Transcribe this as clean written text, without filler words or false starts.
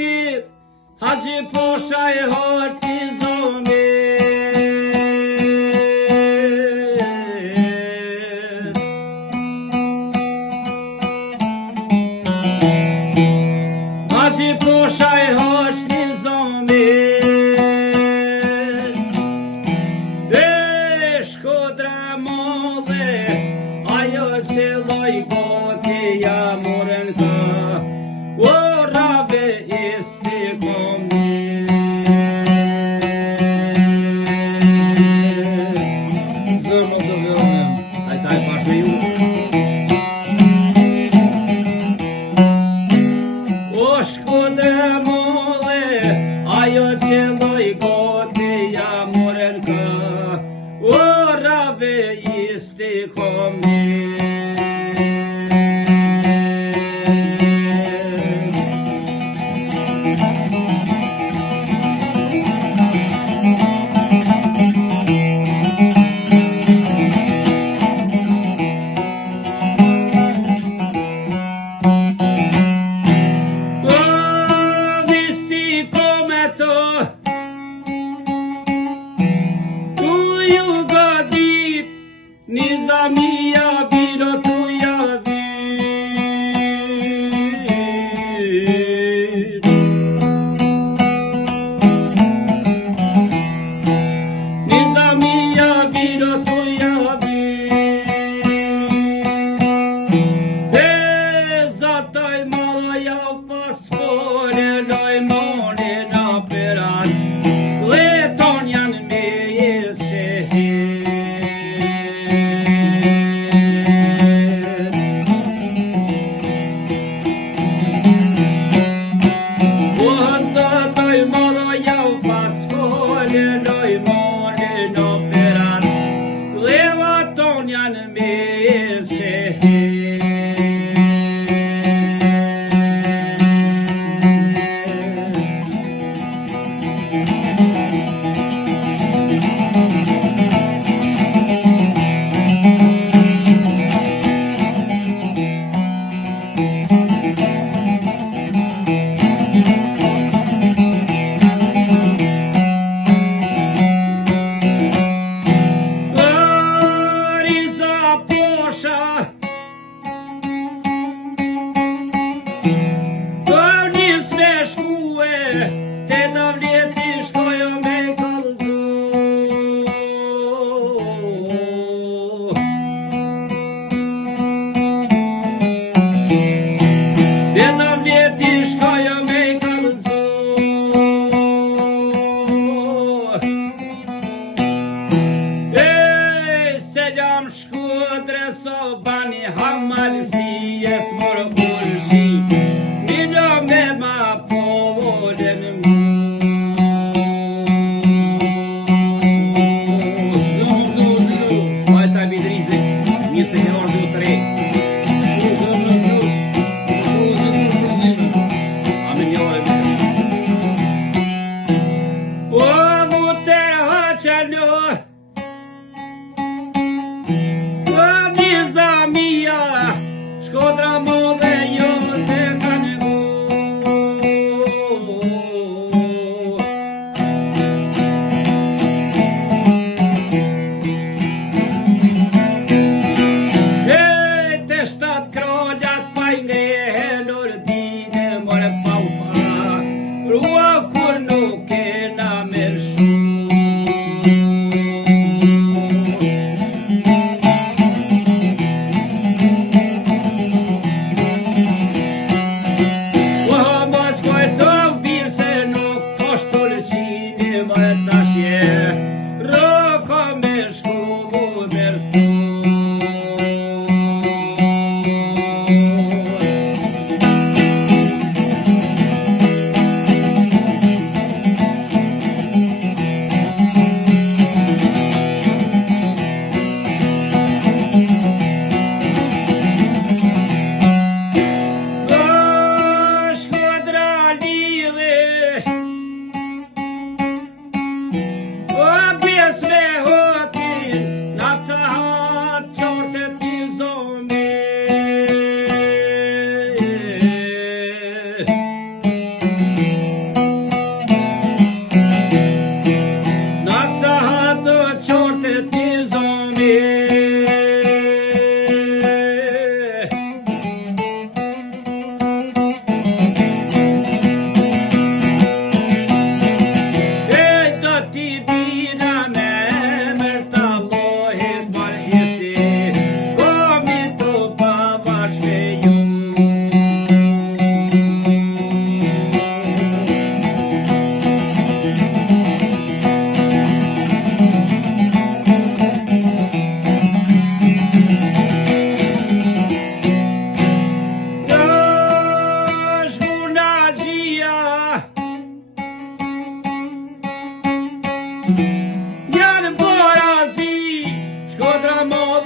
hoti, Haxhi posha e hoti zombi. Haxhi posha e hoti zombi. Shkodra modhe, ajo që loj goti ja moren ka, o rave isti komi. Ajtaj bashkë ju. O shkodra modhe, ajo që loj goti ja moren ka, o rave isti komi. Nizamia biro tuja vid. Nizamia biro tuja vid. Zataj malo ja pasfore loj mone na peran. Letonjan me jeshe Shkodre so bani hamar si es mor urshi Mido me ma foren mu Ajta bidrize, njëse në orë dhe të re Amin një orë dhe O mu tërë haqënjo Shkodra modhe jo se kanë mu Te shtat krollat pa i ngehelur dine more pa u fa Rua kur nuk e na mershu modë